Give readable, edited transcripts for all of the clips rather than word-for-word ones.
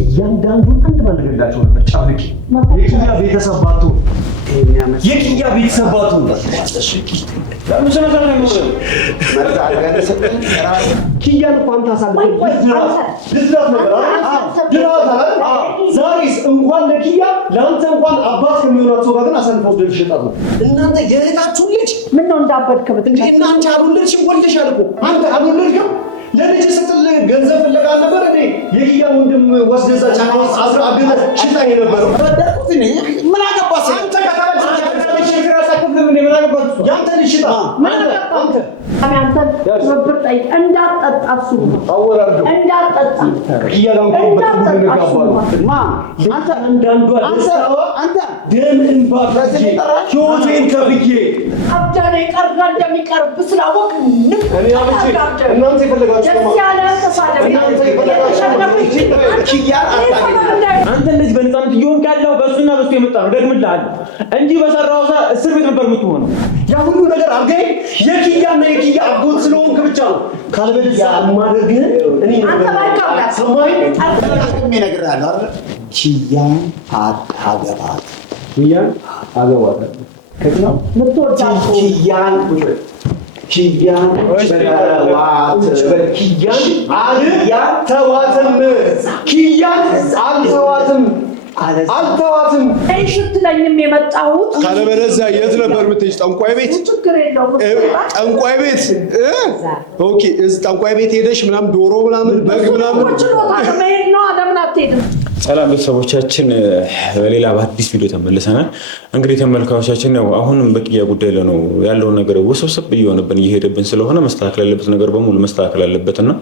እያንዳንዱን አንድ ባንድ ገላቸው ነበር ጫፍቂ የኪያ ቤተሰብ ባቱ የኪያ ቤተሰብ ባቱ ለምን ሰነታ ነው ኪያን እንኳን ታሳልፈው ድዝራት ነበር ዛሬስ እንኳን ለኪያ ለአንተ እንኳን አባት ከሚሆናት ሰው ጋር አሳልፈው ደልሽጣት ነው እናንተ የእህታችሁ ልጅ ምን ነው እንዳበድከ እንዴ እናንተ አሉልሽ ወልደሻል እኮ አንተ አሉልሽም ለልጅ ስትል ገንዘብ ፍለጋ ነበር እንዴ የኪያ ወንድም ወስደዛ ጫናውስ አዝራ አብነ ሽጣኝ ነበር ወደድኩት እኔ ምን አገባስ አንተ ከተባለ ችግር አሳክፍልም እንዴ ምን አገባስ ያንተ ልጅ ሽጣ አንተ አንተ ወብርጣይ እንዳጣጣሱ አወራርዱ እንዳጣጣ ኪያ ጋር እንቆበጥ ማ አንተ እንዳንዱ አንተ ደም እንባ ጆቴን ከፍዬ አብዳኔ ቀርጋ እንደሚቀርብ ስላወቅ እኔ አመጪ እናንተ ይፈልጋችሁ አንተ ልጅ በእንጣንት ይሆን ካለው በእሱና በሱ የመጣ ነው ደግምልሃለሁ እንጂ በሰራው እስር ቤት ነበር የምትሆነው ያ ሁሉ ነገር አርገኝ የኪያና የኪያ አጎት ስለሆንክ ብቻ ነው ካልበለዚያ ማድረግ እኔ አንተ ባይካላ ሰማይ አጥተም ይነግራለሁ አይደል ኪያን አታገባት ኪያን አገባት ከዚህ ምትወዳው ኪያን ኪያን አልተዋትም እሺት ለኝም የመጣሁት ካለበለዚያ የት ነበር የምትሄጂ ጠንቋይ ቤት ጠንቋይ ቤት ኦኬ ጠንቋይ ቤት ሄደሽ ምናምን ዶሮ ምናምን በግ ምናምን ነው ለምን አትሄድም ሰላም ቤተሰቦቻችን በሌላ በአዲስ ቪዲዮ ተመልሰናል እንግዲህ ተመልካቾቻችን ነው አሁንም በቂያ ጉዳይ ላይ ነው ያለው ነገር ወሰብሰብ እየሆነብን እየሄደብን ስለሆነ መስተካከል ያለበት ነገር በሙሉ መስተካከል አለበትና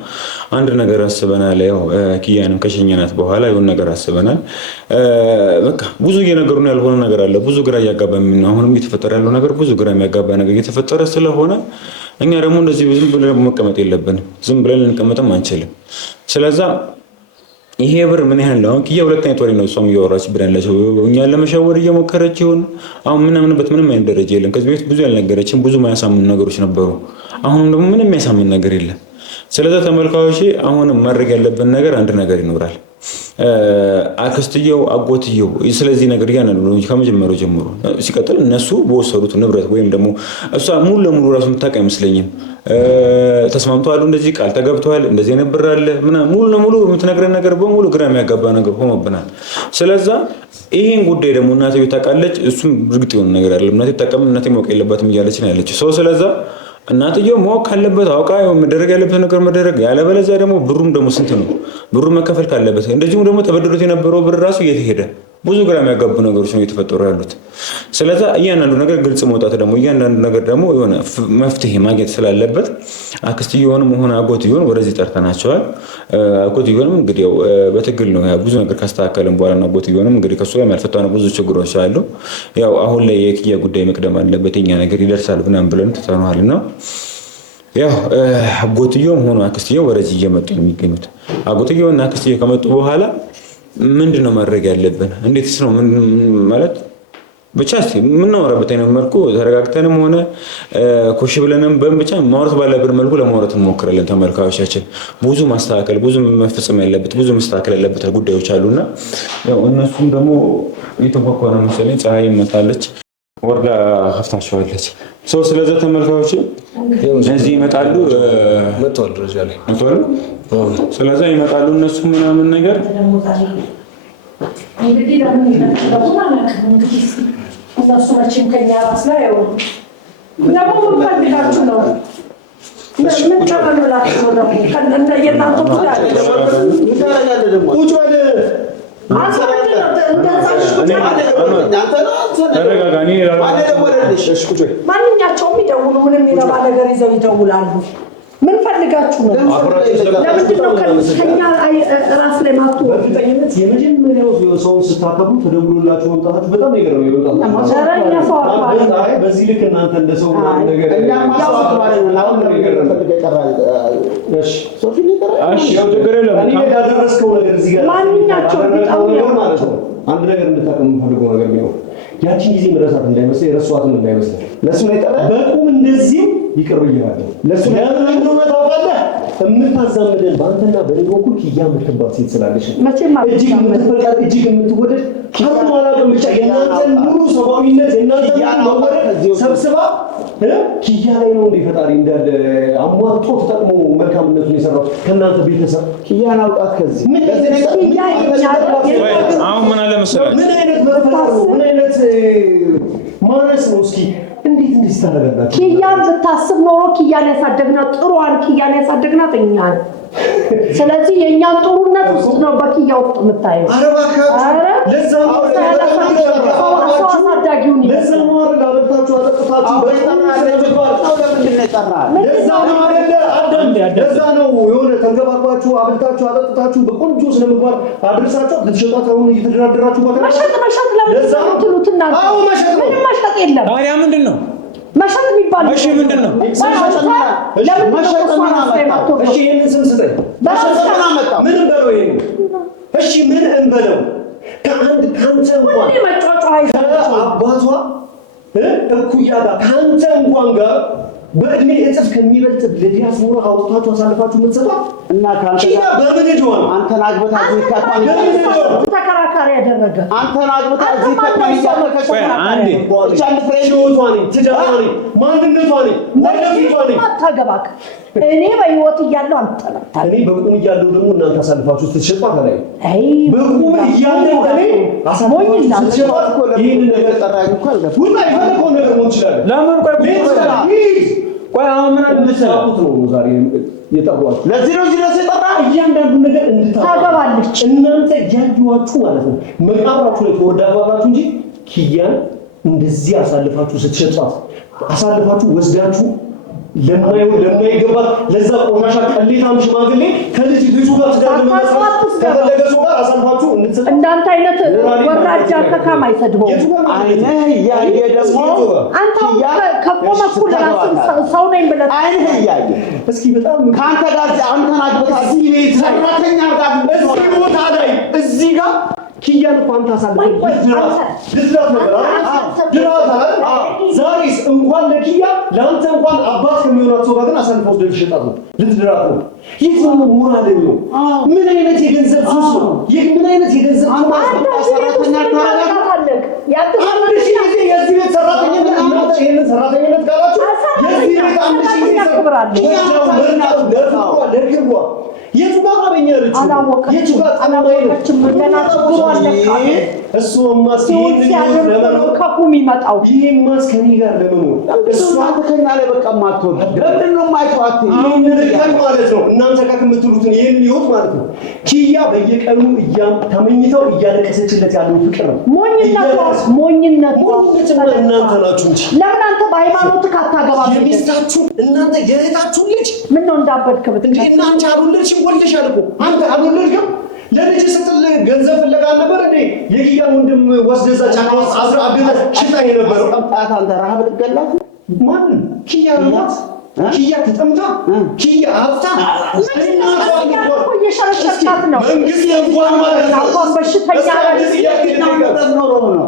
አንድ ነገር አስበናል ያው ኪያንም ከሸኘናት በኋላ የሆነ ነገር አስበናል በቃ ብዙ እየነገሩን ያልሆነ ነገር አለ ብዙ ግራ ያጋባም ነው አሁንም እየተፈጠረ ያለው ነገር ብዙ ግራ የሚያጋባ ነገር እየተፈጠረ ስለሆነ እኛ ደግሞ እንደዚህ ዝም ብለን መቀመጥ የለብንም ዝም ብለን እንቀመጥም አንችልም ስለዚህ ይሄ ብር ምን ያህል ነው ኪያ ሁለተኛ ጦሪ ነው ሶም ይወራች ብለንለሽ እኛ ለመሸወር እየሞከረች ይሁን አሁን ምንም አይነት ደረጃ የለም ከዚህ በፊት ብዙ ያልነገረችን ብዙ ማያሳምኑ ነገሮች ነበሩ አሁንም ደግሞ ምንም የሚያሳምን ነገር የለም ስለዚህ ተመልካቾች አሁን ማድረግ ያለብን ነገር አንድ ነገር ይኖራል አክስትየው አጎትየው ስለዚህ ነገር ያንን ነው ከመጀመሪያው ጀምሮ ሲቀጥል እነሱ በወሰዱት ንብረት ወይም ደግሞ እሷ ሙሉ ለሙሉ ራሱ ተጣቀ አይመስለኝም ተስማምተዋል እንደዚህ ቃል ተገብተዋል እንደዚህ ነበር አለ ሙሉ ለሙሉ የምትነግረን ነገር በሙሉ ግራ የሚያጋባ ነገር ሆኖብናል ስለዚህ ይሄን ጉዳይ ደግሞ እናቴ ታውቃለች እሱም እርግጥ የሆነ ነገር አይደለም እናቴ ተጠቀም እናቴ ማወቅ የለባትም እያለች ነው ያለችው ሰው ስለዚህ እናትየው ማወቅ ካለበት አውቃ መደረግ ያለበት ነገር መደረግ ያለበለዚያ ደግሞ ብሩም ደግሞ ስንት ነው ብሩ መከፈል ካለበት እንደዚሁም ደግሞ ተበድሮት የነበረው ብር ራሱ እየተሄደ ብዙ ግራ የሚያጋቡ ነገሮች ነው እየተፈጠሩ ያሉት ስለዚህ እያንዳንዱ ነገር ግልጽ መውጣት ደግሞ እያንዳንዱ ነገር ደግሞ የሆነ መፍትሄ ማግኘት ስላለበት አክስትየውንም ሆነ አጎትየውን ወደዚህ ጠርተናቸዋል አጎትየውንም እንግዲህ ያው በትግል ነው ብዙ ነገር ካስተካከልን በኋላ ነው አጎትየውንም እንግዲህ ከሱ ላይ ማልፈታው ብዙ ችግሮች አሉ ያው አሁን ላይ የኪያ ጉዳይ መቅደም አለበት የኛ ነገር ይደርሳል ብለን ተተናልና ያው አጎትየውም ሆነ አክስትየው ወደዚህ እየመጡ ነው የሚገኙት አጎትየውና አክስትየው ከመጡ በኋላ ምንድነው ማድረግ ያለብን እንዴትስ ነው ማለት ብቻ ምን ነው ረበተኛው መልኩ ተረጋግተንም ሆነ ኮሽ ብለንም በብቻ ማውራት ባለብን መልኩ ለማውራት እንሞክራለን ተመልካቾቻችን ብዙ ማስተካከል ብዙ መፈጸም ያለበት ብዙ ማስተካከል ያለበት ጉዳዮች አሉና ያው እነሱም ደግሞ የተቆቆነ መሰለኝ ፀሐይ መታለች ወርዳ ሀፍታቸዋለች ሰው ስለዚህ ተመልካቾች እዚህ ይመጣሉ መጥቷል ደረጃ ላይ መጥቷል ስለዚህ ይመጣሉ እነሱ ምናምን ነገር እንግዲህ ለምን ይተጣጣውና እንግዲህ እነሱ መቼም ከኛ ራስ ላይ ያው ነው ፈልጋችሁ ነው ምን ተመላላችሁ ነው ደግሞ ከእናንተ የናንተ ጉዳይ ደግሞ ቁጭ ወደ ማንኛቸውም ይደውሉ ምንም ይረባ ነገር ይዘው ይደውላሉ ምን ፈልጋችሁ ነው ለምንድን ነው ከኛ ራስ ላይ ማጥቶ በእርግጠኝነት የመጀመሪያው ሰው ስታከቡ ተደውሎላችሁ መምጣታችሁ በጣም ነገር ነው ይወጣል ማሰራኛ ሰው አይ በዚህ ልክ እናንተ እንደሰው ነገር ያው ነገር ይቀራል እሺ ሶፊ ይቀራል እሺ ያው ነገር የለም እኔ ያደረስከው ነገር እዚህ ጋር ማንኛቸውም ቢጣው ማለት ነው አንድ ነገር እንድታቀሙ ፈልገው ነገር ቢሆን ያቺን ጊዜ መረሳት እንዳይመስል የረሷትም እንዳይመስል ለሱ ነው ይቀራል በቁም እንደዚህ ይቀር ይላል ለሱ ለምን ነው ታውቃለህ የምታዛምደን በአንተና በእኔ በኩል ኪያ የምትባል ሴት ስላለሽ እጅግ የምትፈቀድ እጅግ የምትወደድ ከማላ ብቻ የእናንተን ሙሉ ሰብአዊነት የእናንተን መወደድ ሰብስባ ኪያ ላይ ነው እንደ ፈጣሪ እንዳለ አሟጦ ተጠቅሞ መልካምነቱን የሰራው ከእናንተ ቤተሰብ ኪያን አውጣት ከዚህ አሁን ምን አለ መሰለህ ምን አይነት መፈጠር ነው ምን አይነት ማነስ ነው እስኪ እንዴት ታደርጋላችሁ ኪያን ብታስብ ኖሮ ኪያን ያሳደግናት ጥሩዋን ኪያን ያሳደግናት እኛ ስለዚህ የኛን ጥሩነት ውስጥ ነው በኪያ ውስጥ የምታየው አረ ለዛው አሳዳጊውን ለዛው አረጋግጣችሁ አጠጥታችሁ ለዛ ነው የሆነ ተንገባባችሁ አብልታችሁ አጠጥታችሁ በቆንጆ ስለምግባር አድርሳችሁ ልትሸጣት አሁን እየተደራደራችሁ መሸጥ ለምን ትሉትና አዎ መሸጥ ነው ምንም መሸጥ የለም ታዲያ ምንድነው መሸጥ የሚባል እሺ ምንድነው እሺ ይሄንን ስም ስጠኝ ምን በለው ይሄን እሺ ምን እንበለው ካንተ እንኳን አባቷ እኩያ ጋር ካንተ እንኳን ጋር በእድሜ እጥፍ ከሚበልጥ ለዲያስፖራ አውጥታችሁ አሳልፋችሁ የምትሰጧት እና ካንተ ጋር በምን ሄዷል አንተን አግብታ እዚህ ከተማ ተከራካሪ ያደረገ አንተን አግብታ እዚህ ከተማ ያከከሰ አንዴ እቻለ ፍሬሽቷኒ ትዳራኒ ማንነቷኒ ወደፊቷኒ አታገባክ እኔ በህይወት እያለሁ አንተ እኔ በቁም እያለሁ ደግሞ እናንተ አሳልፋችሁ ስትሸጧት አላይ በቁም እያለሁ እኔ አሳልፋችሁ ስትሸጧት ይሄን ነገር ጠራኝ እኮ አልገባም ሁላ ይፈልከው ነገር ምን ይችላል ለምን ቆይ አሁን ምን አለ መሰለህ ነው ዛሬ የጠሯችሁ ለዚህ ነው የጠራ እያንዳንዱ ነገር ታገባለች እናንተ ያያችሁ ማለት ነው መቃብራችሁ ላይ ተወዳባላችሁ እንጂ ኪያን እንደዚህ አሳልፋችሁ ስትሸጧት አሳልፋችሁ ወስዳችሁ ለማይገባ ለዛ ቆሻሻ ቀሌታም ሽማግሌ ከልጅ ልጁ ጋር ከፈለገ ሰው ጋር አሳልፋችሁ እንድትሰጡ እንዳንተ አይነት ወራጃ ከካም አይሰድበው አይኔ ያየ ደግሞ አንተ ከቆመ እኩል ራስን ሰው ነኝ ብለህ አይኔ ያየ እስኪ በጣም ካንተ ጋር አንተን አግብታ እዚህ ቤት ሰራተኛ ጋር እዚህ ቦታ ላይ እዚህ ጋር ኪያን እንኳን ታሳልፈው ድራት ነበር ዛሬስ እንኳን ለኪያ ለአንተ እንኳን አባት ከሚሆናት ሰው ጋር አሳልፈው ልትሸጣት ነው ልትድራት ነው የትኛው ሞራል ነው ምን አይነት የገንዘብ ሱስ ነው ምን አይነት የገንዘብ ሰራተኛ ታረጋለህ አንድ ሺህ ጊዜ የዚህ ቤት ሰራተኛነት እናንተ ይሄንን ሰራተኛነት ካላችሁ የዚህ ቤት አንድ ሺህ ጊዜ ለክብሯ የቱ ጋር አበኛለች የቱ ጋር አላወቀች ምንና ችግሩ አለካ እሱ ማስኪን ለምን ከቁም ይመጣው ይሄ ማስከኒ ጋር ለምን እሱ አተከና ላይ በቃ ማትወድ ለምንድነው ማይቷት ይሄን ማለት ነው እናንተ ጋር ከምትሉትን ይሄን ይወት ማለት ነው ኪያ በየቀኑ ተመኝተው እያለቀሰችለት ያለው ፍቅር ነው ሞኝነት እናንተ ናችሁ እንጂ ለምን አንተ በሃይማኖት ካታገባችሁ የሚስታችሁ እናንተ የእህታችሁ ልጅ ምን ነው እንዳበድከ እንዴ እናንተ አሉልሽ ወልደሻል እኮ አንተ አሉልሽም ለልጅ ስትል ገንዘብ ፍለጋ ነበር እንዴ የኪያን ወንድም ወስደዛ ጫካውስ አዝራ አብለ ሽጣ የነበረው አጣት አንተ ረሃብ ልገላት ማን ኪያ ናት ኪያ ተጠምታ ኪያ አፍታ የሸረሸርካት ነው መንግስት እንኳን ማለት ነው አሁን በሽተኛ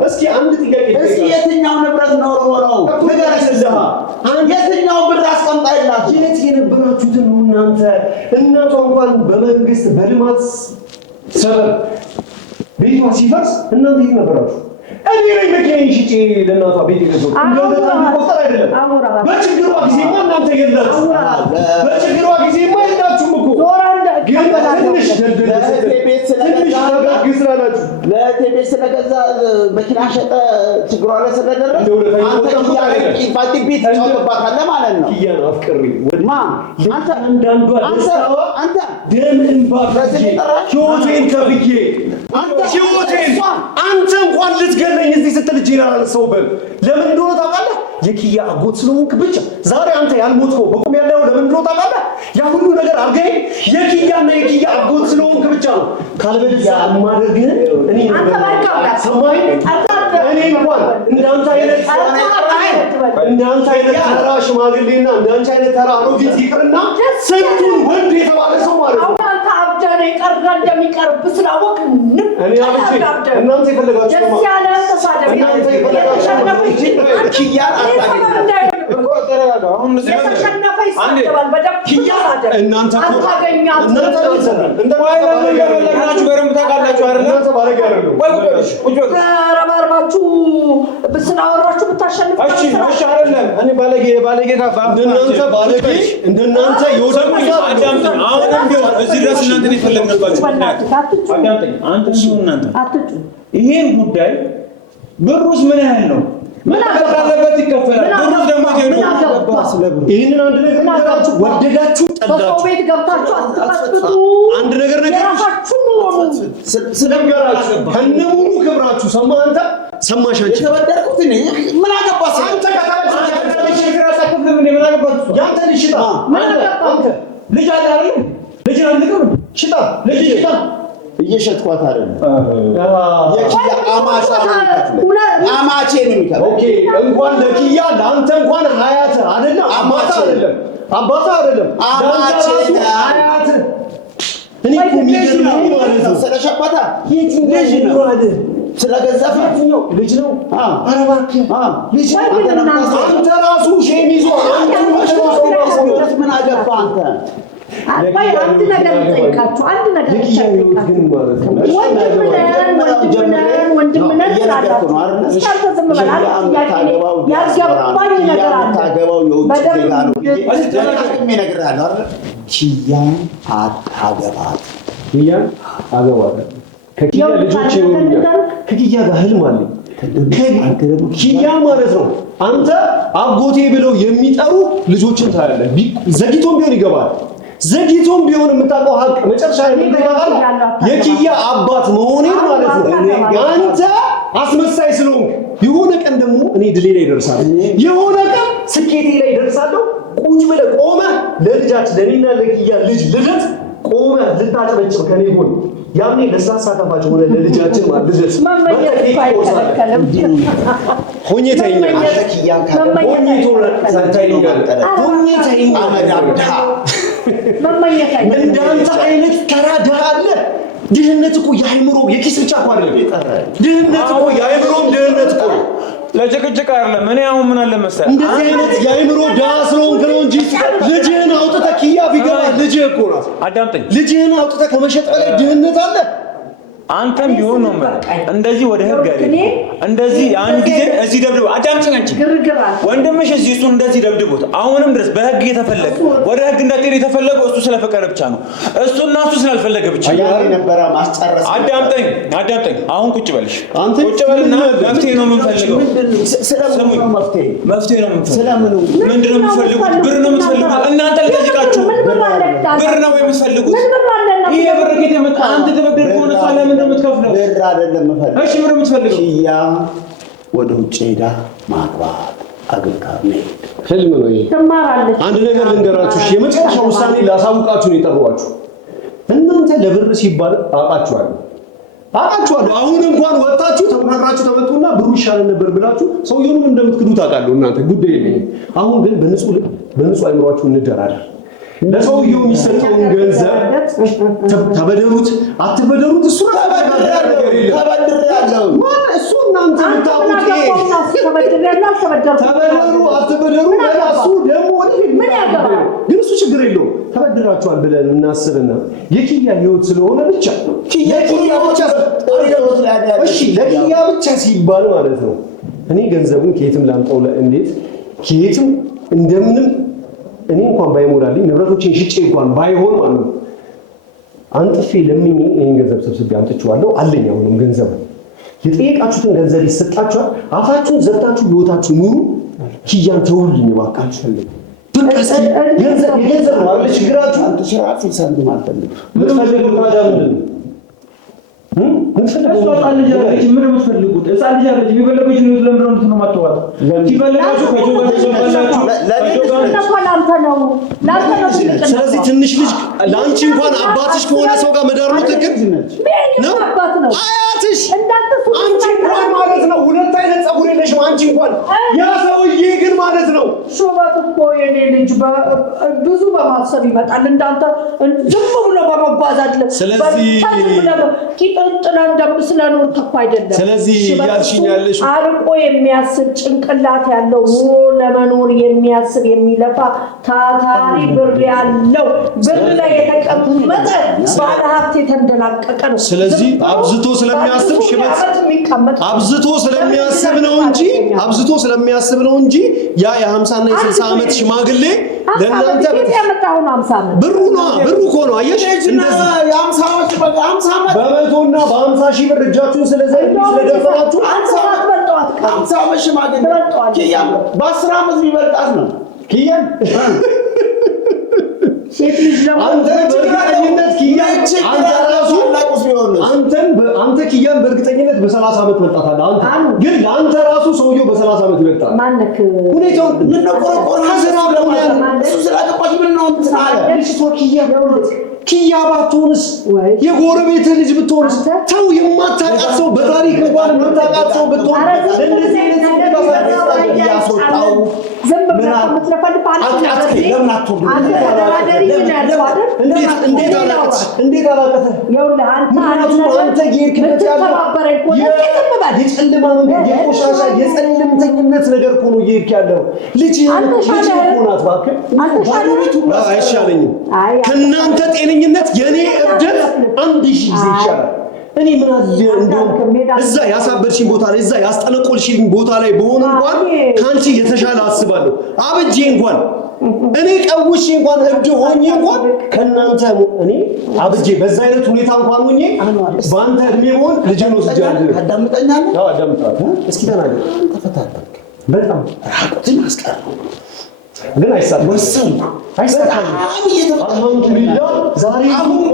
እስኪ አንድ ጥያቄ እስኪ የትኛው ንብረት ኖሮ ነው ንገረኝ የትኛው ብር አስቀምጣይላት የት የነበራችሁትን ነው እናንተ እናቷ እንኳን በመንግስት በልማት ሰበብ ቤቷ ሲፈርስ እናንተ የት ነበራችሁ እኔ ነኝ መኪናዬን ሽጬ ለእናቷ ቤት የገዛሁት እንደውም ቆጠር አይደለም በችግሯ ጊዜማ እናንተ የላችሁ በችግሯ ጊዜማ የላችሁም እኮ ትንሽ ቤት ስለገዛ መኪና ሸጠ ችግሯ ላይ ስለደረሰ አንተ ቤት ተጫውተባታለህ ማለት ነው ኪያን አፍቅሬ አንተ አንዳንዷ ደስታዋ አንተ ደም እንባ ህይወቴን ከፍዬ ህይወቴን አንተ እንኳን ልትገለኝ እዚህ ስትል እጄን አላነሳሁብህም ለምን እንደሆነ ታውቃለህ የኪያ አጎት ስለሆንክ ብቻ ዛሬ አንተ ያልሞትከው በቁም ያለው ለምን እንደሆነ ታውቃለህ ያ ሁሉ ነገር አድርገህ የኪያና የኪያ አጎት ስለሆንክ ብቻ ነው ካልበለዚያ አማደርግህ እኔ ሰማይ እኔ እንኳን እንዳንተ አይነት ተራ ሽማግሌና እንዳንተ አይነት ተራ አሮጊት ይቅርና ስንቱን ወንድ የተባለ ሰው ማለት ነው አንተ አብደህ ይቀርጋ እንደሚቀርብ ስላወቅ እኔ አብቼ እናንተ የፈለጋችሁ እናንተ የፈለጋችሁ ኪያን የተሸነፈ እናንተ እንደናንተ ይሄን ጉዳይ ብሩስ ምን ያህል ነው? ምን አለበት ይከፈላል። ብሩስ ደግሞ ይሄንን አንድ ነገር ነገራችሁ፣ ወደዳችሁ ጠላችሁ፣ ቤት ገብታችሁ አትጣጥጡ። አንድ ነገር ነገራችሁ ስለሚያራችሁ ከነሙሉ ክብራችሁ ሰማህ አንተ ሰማሽ አንቺ የተበደርኩት እኔ ምን አገባህ አንተ ያንተ ልጅ ሽጣ አንተ ልጅ አለ አይደል? ልጅ አልልክም ሽጣ ልጅ ሽጣ እየሸጥኳት አይደለም የኪያ አማቻ አማቼ ነው የሚከፈለው። ኦኬ እንኳን ለኪያ ለአንተ እንኳን ሀያት አይደለም አባታ አይደለም አማቼ ሀያት እኔ እኮ የሚገርመኝ ማለት ነው ስለሸባታ ልጅ ነው አይደል? ስለገዛፍ ልጅ ነው። ኧረ እባክህ ልጅ አንተ ራሱ ሼም ይዞ ምን አገባህ አንተ? አንድ ነገር ልጠይቃችሁ፣ ወንድምነን ስላላችሁ እስካልተዝም በላ ያልገባኝ ነገር አለ። ኪያን አታገባት። ኪያን አገባት። ከኪያ ልጆች ከኪያ ጋር ህልም አለኝ። ኪያ ማለት ነው አንተ አጎቴ ብለው የሚጠሩ ልጆችን ታያለህ። ዘግይቶም ቢሆን ይገባል። ዘግይቶም ቢሆን የምታውቀው ሀቅ መጨረሻ ይደረጋል። የኪያ አባት መሆኔ ማለት ነው። አንተ አስመሳይ ስለሆንክ የሆነ ቀን ደግሞ እኔ ድሌ ላይ ደርሳለሁ። የሆነ ቀን ስኬቴ ላይ ደርሳለሁ። ቁጭ ብለህ ቆመህ ለልጃችን ለኔና ለኪያ ልጅ ልደት ቆመህ ልታጨበጭብ ከኔ ጎን ያኔ ለስላሳ ካፋጭ ሆነ ለልጃችን ማለት ልደት ሆኜ ታይኛል። እንዳንተ አይነት ተራ ድሃ አለ። ድህነት እኮ የአይምሮ የኪስ ብቻ እኮ አይደለም። ድህነት እኮ የአይምሮም ድህነት እኮ ለጭቅጭቅ አይደለም። እኔ አሁን ምን አለ መሰለህ እንደዚህ አይነት የአይምሮ ድሃ ስለሆንክ ነው እንጂ ልጅህን አውጥተህ ኪያ ቢገባ ልጅህ እኮ ናት። አዳምጠኝ። ልጅህን አውጥተህ ከመሸጥ በላይ ድህነት አለ። አንተም ቢሆን ነው ማለት እንደዚህ ወደ ህግ አይደል? እንደዚህ አንድ ጊዜ እዚህ ደብድቦ አዳምጪኝ። አንቺ ወንድምሽ እዚህ እሱን እንደዚህ ደብድቦት አሁንም ድረስ በህግ የተፈለገ ወደ ህግ እንዳትሄድ የተፈለገው እሱ ስለፈቀደ ብቻ ነው። እሱና እሱ ስላልፈለገ ብቻ ነበር ማስጨረስ። አዳምጠኝ። አሁን ቁጭ በልሽ። ቁጭ በልና መፍትሄ ነው የምንፈልገው። ስለምን መፍትሄ ነው የምንፈልገው? ስለምን ምንድን ነው የምትፈልጉት? ብር ነው የምትፈልጉት? እናንተ ልጠይቃችሁ ብር ነው የምትፈልጉት? ይሄ ብር ከየት የመጣ? አንተ ተበደር ከሆነ ሰላም እንደምትከፍለው ብር አይደለም የምፈልገው። እሺ ምን የምትፈልገው? ኪያ ወደ ውጭ ሄዳ ማግባት አግብታ መሄድ ህልም ነው ይሄ። ትማራለች። አንድ ነገር ልንገራችሁ፣ የመጨረሻ ውሳኔ ላሳውቃችሁ ነው የጠሯችሁ። እናንተ ለብር ሲባል አውቃችኋለሁ። አሁን እንኳን ወጣችሁ ተመራራችሁ ተመጡና ብሩ ይሻል ነበር ብላችሁ ሰውየውን እንደምትክዱ ታውቃለሁ። እናንተ ጉዳይ የለኝም። አሁን ግን በንጹህ አይምሯችሁ እንደራደር። ለሰውየው የሚሰጠውን ገንዘብ ተበደሩት አትበደሩት እሱ ተበድሬያለሁ። እሱ እናንተ የምታውቁት ተበደሩ አትበደሩ እሱ ደግሞ ምን ያገባል? ግን እሱ ችግር የለውም። ተበድራችኋል ብለን እናስብና የኪያ ህይወት ስለሆነ ብቻ ለኪያ ብቻ ሲባል ማለት ነው። እኔ ገንዘቡን ከየትም ላምጣው እንዴት ከየትም እንደምንም እኔ እንኳን ባይሞላልኝ ንብረቶችን ሽጬ እንኳን ባይሆን ማለት ነው አንጥፌ ለምኜ ይሄን ገንዘብ ሰብስቤ አምጥቼዋለሁ። አለኝ አሁንም ገንዘብ የጠየቃችሁትን ገንዘብ ይሰጣችኋል። አፋችሁን ዘግታችሁ ህይወታችሁ ኑሩ። ኪያን ተውልኝ እባካችሁ። ገንዘብ ነው አይደል ችግራችሁ? አንተ ሽራፊ ሳንቲም አልፈልግም። የምትፈልጉት ታዲያ ምንድን ነው? እሷ ጣል ልጅ አለች። ምን የምትፈልጉት? እሷ ልጅ አለች። የሚፈልጉት ነው ለምንድነው የምትማተዋት? ሲፈልጋችሁ ስለዚህ ትንሽ ልጅ ለአንቺ እንኳን አባትሽ ከሆነ ሰው ጋር መዳር ነው ትክክል ነው። አያትሽ አንቺ እንኳን ማለት ነው ሁለት አይነት ፀጉር የለሽም። አንቺ እንኳን ያ ሰውዬ ግን ማለት ነው ሹመት እኮ የኔ ልጅ ብዙ በማሰብ ይመጣል እንዳንተ ዝም ብሎ በመጓዝ አይደለም ስለዚህ ቂጥጥለን ስለኖር እኮ አይደለም ስለዚህ ያልሽኝ ያለሽ አርቆ የሚያስብ ጭንቅላት ያለው ኑሮ ለመኖር የሚያስብ የሚለፋ ታታሪ ብር ያለው ብር ላይ የተቀመጠ ባለ ሀብት የተንደላቀቀ ነው ስለዚህ አብዝቶ ስለሚያስብ ሽበት አብዝቶ ስለሚያስብ ነው እንጂ ያ የ50 እና የ60 ዓመት ሽማግሌ ለእናንተ ያመጣው 50 ዓመት ብሩ እኮ ነው አየሽ እንደዚህ የ50 ዓመት በመቶና በ50 ሺህ ብር እጃችሁን ስለደፈራችሁ 50 ዓመት ሽማግሌ ኪያ በ10 ዓመት ቢበልጣት ነው ኪያን ሴት ልጅ ደግሞ አንተ በእርግጠኝነት አንተ ኪያን በእርግጠኝነት በ30 ዓመት መጣታለህ አንተ ግን ለአንተ ራሱ ሰውየው በ30 ዓመት ይበልጣል ማነክ ሁኔታው ምን ነው ቆርቆር እሱ ስላገባሽ ምን ነው እንትን አለ ኪያ ባትሆንስ የጎረቤት ልጅ ብትሆንስ ተው የማታውቃት ሰው በታሪክ እንኳን የማታውቃት ሰው ብትሆን እንደዚህ ያስወጣው ምን እንዴት አላቀተ አንተ ጌርክነት ያለው የጨለማ መንገድ የቆሻሻ የጸለምተኝነት ነገር እኮ ነው ጌርክ ያለው ልጅ ሆናት እባክህ አይሻለኝም ከእናንተ ጤነኝነት የኔ እብደት 1000 ጊዜ ይሻላል እኔ ምን አለ እንደው እዛ ያሳበርሽኝ ቦታ ላይ እዛ ያስጠነቆልሽኝ ቦታ ላይ በሆነ እንኳን ካንቺ የተሻለ አስባለሁ አብጄ እንኳን እኔ ቀውሽ እንኳን እብድ ሆኜ እንኳን ከናንተ እኔ አብጄ በዛ አይነት ሁኔታ እንኳን ሆኜ ባንተ እድሜ ሆን ልጅ ነው ሲጃል አዳምጠኛለህ አዎ አዳምጣለሁ እስኪ ተናገር ተፈታተልክ በጣም ራቁትን አስቀር ግን አይሳካም ወሰንኩ አይሳካም አልሐምዱሊላህ ዛሬ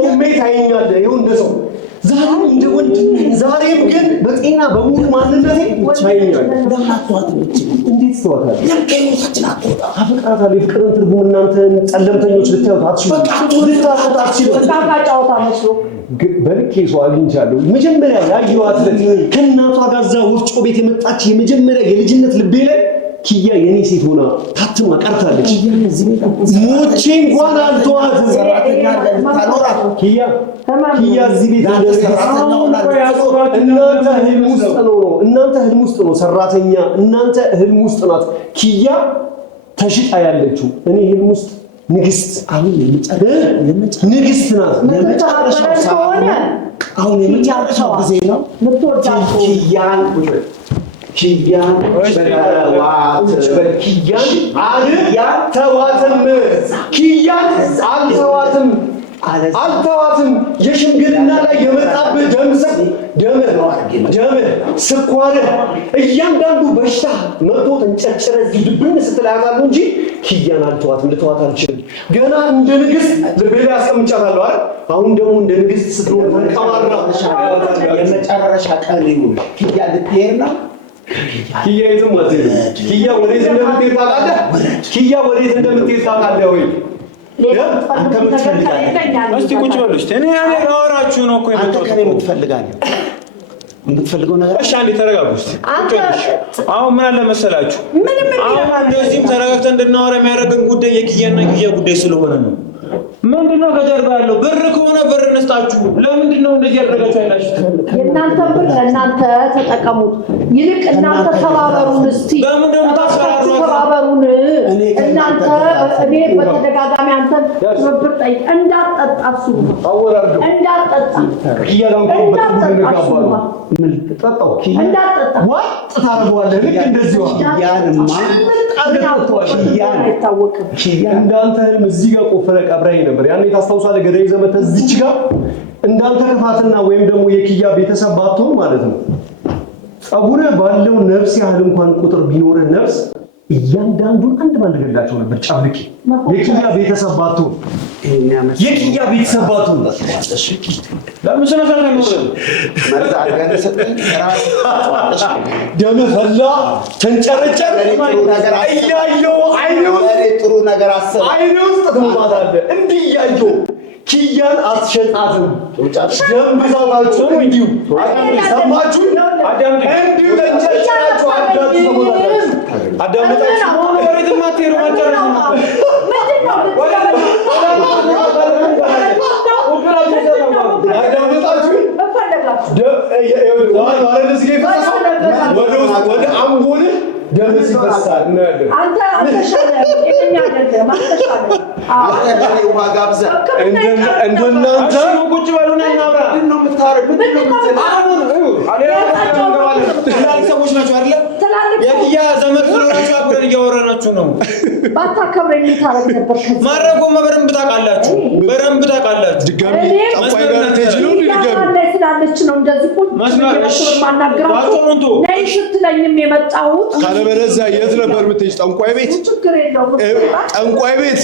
ቆሜ ታየኛለህ ይሁን እንደው ዛሬም እንደ ወንድ ዛሬም ግን በጤና በሙሉ ማንነቴ ታየኛለህ ለማጥዋት እንዴት ተዋታለህ ለምከኝታችን አጥቷ አፍቃታለህ ፍቅርን ትርጉም እናንተ ጸለምተኞች ልታዩት አትችሉም ጫወታ መስሎ በልኬ ሰው አግኝቻለሁ መጀመሪያ ያየኋት ከእናቷ ጋር እዛ ወፍጮ ቤት የመጣች የመጀመሪያ የልጅነት ልቤ ላይ ኪያ የኔ ሴት ሆና ታትማ ቀርታለች ሞቼ እንኳን አልተዋትም ኪያ እዚህ ቤት እናንተ ህልም ውስጥ ነው ሰራተኛ እናንተ ህልም ውስጥ ናት ኪያ ተሽጣ ያለችው እኔ ህልም ውስጥ ንግስት ንግስት ናት ለመጨረሻው ሰዓት አሁን የመጨረሻው ጊዜ ነው ኪያን አልተዋትም የሽምግልና ላይ የመጣብህ ደም ስኳር እያንዳንዱ በሽታ መጥቶ ተንጨርጨረ ዝድብን ስትላያታለሁ እንጂ ኪያን አልተዋትም ልተዋት አልችልም ገና እንደ ንግስት ልቤ ላይ አስቀምጫታለሁ አይደል አሁን ደግሞ እንደ ንግስት ስትሆን ተንቀማራ የመጨረሻ ቀን ይሁን ኪያ ልትሄድ ነው ኪያ የትም አትሄድም ኪያ ወዴት እንደምትሄድ ታውቃለህ ወይ አንተ የምትፈልጋለህ እስቲ ቁጭ በሉ እስቲ እኔ አወራችሁ ነው እኮ አንተ ከኔ የምትፈልገው ነገር እሺ አንዴ ተረጋጉ እስቲ አሁን ምን አለ መሰላችሁ አሁን እንደዚህም ተረጋግተን እንድናወራ የሚያደርገን ጉዳይ የኪያና ኪያ ጉዳይ ስለሆነ ነው ምንድነው ከጀርባ ያለው ብር ከሆነ ብር እንስጣችሁ ለምንድነው እንደዚህ ያደረጋችሁ አይላችሁ የእናንተ ብር ለእናንተ ተጠቀሙት ይልቅ እናንተ ተባበሩን እስቲ ለምንድነው ተባበሩን እናንተ እኔ በተደጋጋሚ አንተ ትብብር ጠይቅ እንዳትጠጣ እሱ እንዳትጠጣ እንዳትጠጣ ዋጥ ታደርገዋለህ ልክ እንደዚህ ያንማ አይታወቅም እንዳንተ ህልም እዚህ ጋር ቆፍረ ቀብረኝ ነበር ያኔ ታስታውሳለህ ገዳይ ዘመተ እዚች ጋር እንዳንተ ክፋትና ወይም ደግሞ የኪያ ቤተሰብ ባትሆን ማለት ነው ጸጉረ ባለው ነፍስ ያህል እንኳን ቁጥር ቢኖርህ ነፍስ እያንዳንዱን አንድ ባንድ ገላቸው ነበር ጫብልቂ የኪያ ቤተሰብ ባትሆን ለምን ስለፈለ ነው ደም ፈላ ተንጨረጨረ አይያየው ጥሩ ነገር አሰብ አይኔው ውስጥ ተማታለ እንዲያየው ኪያን አትሸጣትም ደም ብዛታቸው ነው እንዲሁ ሰማችሁ እንዲሁ ተንጨረጨራችሁ አዳችሁ ተሞላላችሁ አዳምጣችሁ ሆኖ ወሬትም አትሄዱ ማጨረስ ነው ወደ አምቦን ደም ሲፈሳል እናያለን። አንተ አተሻለ እኛ አይደለም አተሻለ ዋጋብዘ እንደናንተ ቁጭ በሉና እናውራ። ምንድነው የምታረጉት? ትላልቅ ሰዎች ናቸው አይደለ? የያ ዘመድ ስለሆናችሁ አብረን እያወራናችሁ ነው። ባታከብረኝ ታረግ ነበር። ማረጎማ በደንብ ታውቃላችሁ፣ በደንብ ታውቃላችሁ። ድጋሚ ጠንቋይ ጋር ትሄጂ ነው ድጋሚ ስላለች ነው እንደዚህ ቁጭ ማናገራችሁ ነይ ስትለኝም የመጣሁት። ካለበለዚያ የት ነበር የምትሄጂው? ጠንቋይ ቤት? ችግር የለውም። ጠንቋይ ቤት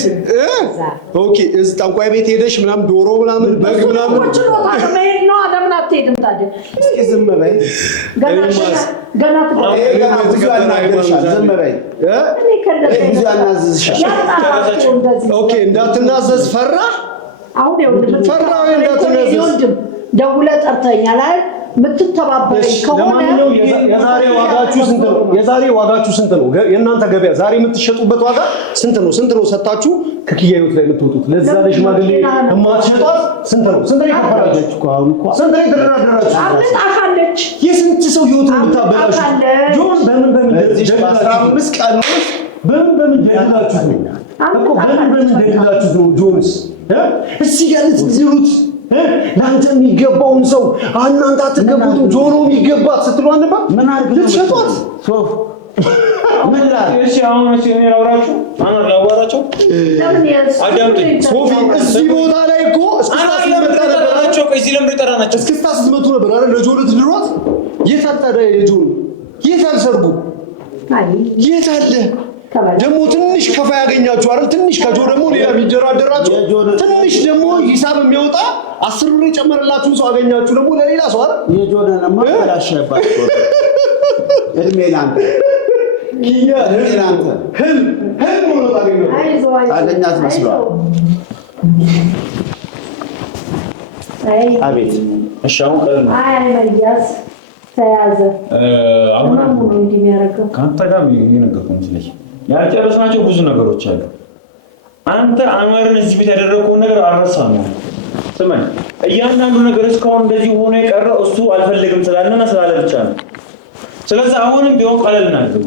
ኦኬ። እዚህ ጠንቋይ ቤት ሄደሽ ምናምን ዶሮ ምናምን በግ ምናምን ቁጭ ነው ታዲያ መሄድ ነው። ለምን አትሄድም ታዲያ? እስኪ ዝም በይ። ገና ብዙ ያናግርሻል። ዝም በይ። ብዙ ያናዝዝሻል። ኦኬ። እንዳትናዘዝ ፈራ። አሁን ይኸውልህ ፈራ ወይ እንዳትናዘዝ ይወንድም ደውለህ ጠርተኛል አይደል? የምትተባበረኝ ከሆነ ለማንኛውም የዛሬ ዋጋችሁ ስንት ነው? የዛሬ ዋጋችሁ ስንት ነው? የእናንተ ገበያ ዛሬ የምትሸጡበት ዋጋ ስንት ነው? ስንት ነው ሰጣችሁ ከኪያ ህይወት ላይ የምትወጡት? ለዛ ለሽማግሌ የማትሸጧት ስንት ነው? ስንት ነው የከፈላችሁ? ስንት ነው የተደራደራችሁ? አምጣካለች። የስንት ሰው ህይወት ነው የምታበላሹ? ጆን በምን በዚህ 15 ቀን ውስጥ በምን ደላችሁ ነው እኮ በምን ደላችሁ ነው? ጆንስ እዚህ ጋር ልትዝሩት ለአንተ የሚገባውን ሰው እናንተ አትገቡትም። ጆሮ የሚገባት ስትሏን ነበር። ምን አድርግ ልትሸጧት ሶፍ ምን ላል እሺ አሁን እሺ እኔ ላውራችሁ አናር ላዋራቸው አዳምጠኝ ሶፊ እዚህ ቦታ ላይ እኮ አናር ለምትጠራናቸው ከዚህ ለምትጠራናቸው እስክስታ ስትመቱ ነበር አይደል? ለጆሮ ትድሯት የት አጣደ? የጆሮ የት አልሰርጉ የት አለ? ደግሞ ትንሽ ከፋ ያገኛችሁ አይደል? ትንሽ ከጆ ደግሞ ሌላ የሚደራደራችሁ ትንሽ ደግሞ ሂሳብ የሚያወጣ 10 ብር የጨመረላችሁ ሰው አገኛችሁ ደግሞ ለሌላ ሰው አይደል? የጆነን ማላሽባችሁ እድሜ ላንተ እድሜ ላንተ ህልም ሆኖ ታገኛት መስሏል። አቤት እሺ አሁን ቀርነ አይ መያዝ ተያዘ አሁን ነው እንደሚያረጋው ካንተ ጋር የነገርኩህ ስለዚህ ያልጨረስናቸው ብዙ ነገሮች አሉ። አንተ አማርን እዚህ ቤት ያደረግከውን ነገር አልረሳም ነው። ስማኝ፣ እያንዳንዱ ነገር እስካሁን እንደዚህ ሆኖ የቀረው እሱ አልፈልግም ስላለና ስላለ ብቻ ነው። ስለዚህ አሁንም ቢሆን ቀለል እናድርግ።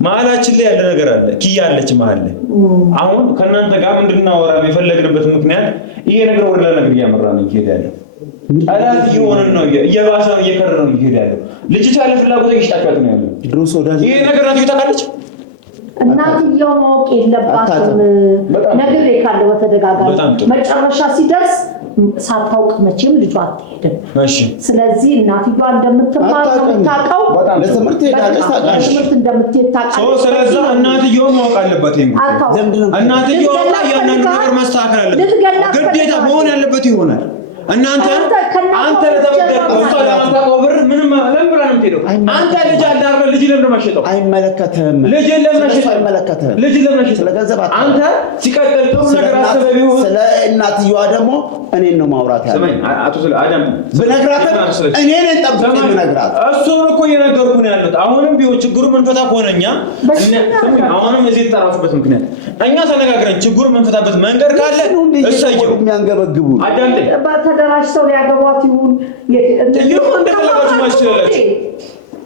መሀላችን ላይ ያለ ነገር አለ። ኪያ አለች መሀል ላይ። አሁን ከእናንተ ጋር እንድናወራ የፈለግንበት ምክንያት ይሄ ነገር ወደ ሌላ ነገር እያመራ ነው ይሄዳል። ጠላት እየሆንን ነው፣ እየባሰ ነው፣ እየከረረ ነው ይሄዳል። ልጅቷ ያለ ፍላጎት ይሽጣጣት ነው ያለው። ድሮስ ወዳጅ ይሄ ነገር ናት ታውቃለች። እናትየው ማወቅ የለባትም። ነግሬ ካለው በተደጋጋሚ መጨረሻ ሲደርስ ሳታውቅ መቼም ልጇ አትሄድም። እሺ ስለዚህ እናትየዋ እንደምትማር ታውቀው ለትምህርት ሄዳለች ታውቃለች። ትምህርት እንደምትሄድ ታውቃለች። ስለዚህ እናትየው ማወቅ አለባት። እናትየው ያንን ነገር ማስተካከል አለበት። ግዴታ መሆን ያለበት ይሆናል። እናንተ አንተ ለተመደቀው ብር ምንም ለምን ብላ ነው የምትሄደው? አንተ ልጅ አዳር ልጅ ለምን ማሸጠው? አይመለከተህም። ልጅ ለምን ማሸጠው? አይመለከተህም። ልጅ ለምን ማሸጠው? ስለገንዘብ አንተ ሲቀጥል ጥሩ ነገር አሰበቢው ስለ እናትየዋ ደግሞ እኔን ነው ማውራት ያለው። ስማኝ አቶ ስለ አዳም ብነግራት እኔ ነኝ ጠብቄ ብነግራት። እሱን እኮ እየነገርኩ ነው ያሉት። አሁንም ቢሆን ችግሩ መንፈታ ከሆነኛ አሁንም እዚህ ተራሱበት ምክንያት እኛ ተነጋግረን ችግሩ መንፈታበት መንገድ ካለ እሰየው። የሚያንገበግቡ አዳም ተደራጅተው ሊያገቧት ይሁን እንደፈለጋችሁ ማስችላላችሁ።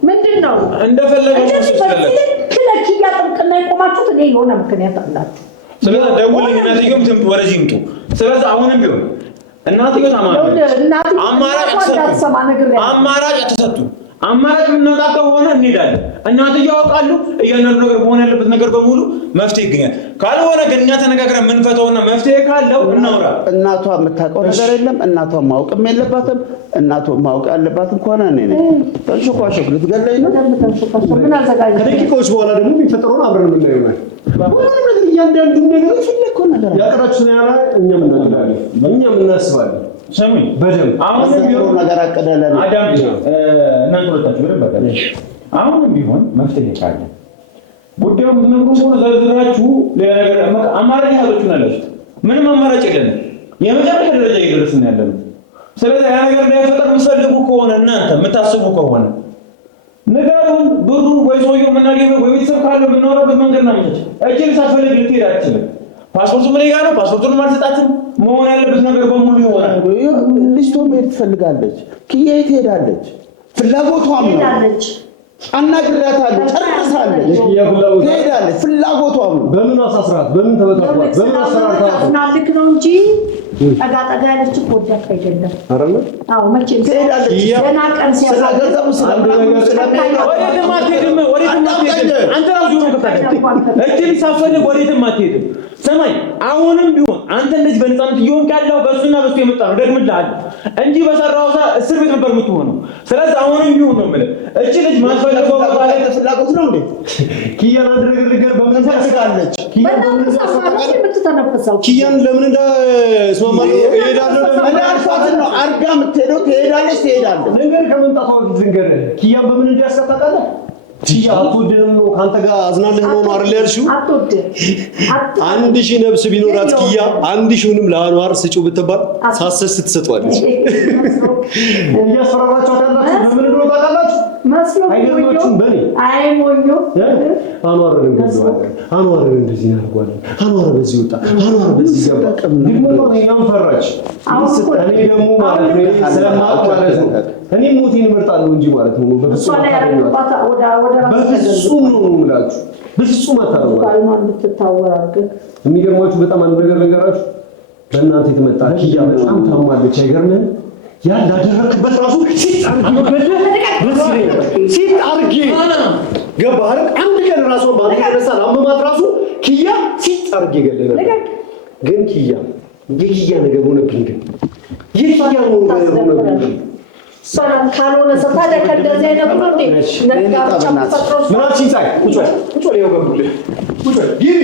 ምንድነው እንደፈለጋችሁ ማስችላላችሁ። ክለኪያ ጥብቅና የቆማችሁት እኔ የሆነ ምክንያት አላችሁ። ስለዚህ ደውልኝ እናትየውም ትምጡ ወደዚህ ይምጡ። ስለዚህ አሁንም ቢሆን እናትየው አማራጭ ተሰጡ። አማራጭ የምንወጣ ከሆነ እንሄዳለን። እናትየው ያውቃሉ። እያንዳንዱ ነገር መሆን ያለበት ነገር በሙሉ መፍትሄ ይገኛል። ካልሆነ ግን እኛ ተነጋግረን የምንፈተውና መፍትሄ ካለው እናውራ። እናቷ የምታውቀው ነገር የለም። እናቷ ማወቅም የለባትም። እናቷ ማወቅ ያለባትም ከሆነ እኔ ነኝ። ተንሾኳሾክ ልትገለኝ ነው። ከደቂቃዎች በኋላ ደግሞ የሚፈጠረውን አብረን የምናየው ነው። ሁሉንም ነገር እያንዳንዱን ነገር የፈለግከውን ነገር ያቀራችሁን ያላ እኛም እናደርጋለን፣ እኛም እናስባለን። ሰሚ በደንብ አሁንም ቢሆን ነገር አቀደለን አዳም እናንተ ሁለታችሁ በደንብ አቀደሽ። አሁንም ቢሆን መፍትሄ ካለ ጉዳዩ ምንድነው? ሰው ዘርዝራችሁ ሌላ ነገር አማራጭ ያሉትን አላችሁ። ምንም አማራጭ የለንም። የመጨረሻ ደረጃ እየደረስን ያለነው። ስለዚህ ያ ነገር እንዳይፈጠር የምትፈልጉ ከሆነ እናንተ የምታስቡ ከሆነ ነገሩን ብሩ ወይ ሰውየው የምናገኘው ወይ ቤተሰብ ካለው የምናወራበት መንገድ ነው ማለት እቺ ሳትፈልግ ልትሄድ አትችልም። ፓስፖርቱ ምን ጋር ነው? ፓስፖርቱን ማልሰጣትም መሆን ያለበት ነገር በሙሉ ይሆናል። ልጅቷ መሄድ ትፈልጋለች። ኪያ ትሄዳለች፣ ፍላጎቷም ነው። አናግራታለሁ፣ ጨርሳለች። ትሄዳለች፣ ፍላጎቷም ነው። በምን አሳስራት? በምን ተበታቷት? በምን አሰራራት? ናልክ ነው እንጂ ጠጋ ያለች እኮ ወዳት አይደለም አይደል? አዎ መቼም ትሄዳለች። ገና ቀን ስለገንዘቡ ወዴትም አትሄድም። አንተ ራሱ ነው ከተከተለ እቺ ሳትፈልግ ወዴትም አትሄድም። ሰማይ አሁንም ቢሆን አንተ እንደዚህ በነፃነት እየሆንክ ያለው በሱና በሱ የመጣ ነው ደግምልሃል እንጂ በሰራው እስር ቤት ነበር የምትሆነው። ስለዚህ አሁንም ቢሆን ነው ማለት እቺ ልጅ ማስፈልገው ፍላጎት ነው እንዴ? ኪያን አንድ ነገር ልገር በምን ታስጋለች? ኪያን የምትተነፈሰው ኪያን ለምን እንደስማማ እሄዳለሁ ለምን ነው አርጋ የምትሄደው? ትሄዳለች። ነገር ከመምጣቷ በፊት ልንገር ኪያን በምን እንዲያስቀጣቃለ ኪያ አትወድህም ነው ካንተ ጋር አዝናለህ ነው አይደል ያልሽው? አንድ ሺህ ነፍስ ቢኖራት ኪያ 1000ንም ለአንዋር ስጪው ብትባል ሳሰስት ትሰጧለች። እያስፈራራችሁ ታላችሁ በምን እንደሆነ ታውቃላችሁ? አይገርማችሁም? በኔ አይሞኙ አንዋርን እንደዚህ ያርጓል። አንዋር በዚህ ወጣ፣ አንዋር በዚህ ገባ። ደግሞ ያንፈራች እኔ ደግሞ ማለት ነው ስለማውቅ ማለት ነው እኔ ሞቴን እመርጣለሁ እንጂ ማለት ነው በፍጹም ነው የምላችሁ። በፍጹም አታረጋችሁ። የሚገርማችሁ በጣም አንድ ነገር ነገራችሁ። በእናንተ የተመጣ ኪያ በጣም ታማለች። አይገርምህም? ያ ያደረክበት ራሱ ሲት አርጌ ገባ አይደል? አንድ ቀን ራሱን ባለረሳል አመማት ራሱ ኪያ ሲት አርጌ ገለለ። ግን ኪያ የኪያ ነገር ሆነብኝ። ግን የኪያ ነገር ሆነብኝ። ሰላም ካልሆነ ሰፋደ ከደዚህ አይነት ነው እንዴ? ነጋብቻ ተፈጥሮ ምናችን ሳይ ቁጭ በል ይኸው ገቡልህ። ቁጭ በል ይሄ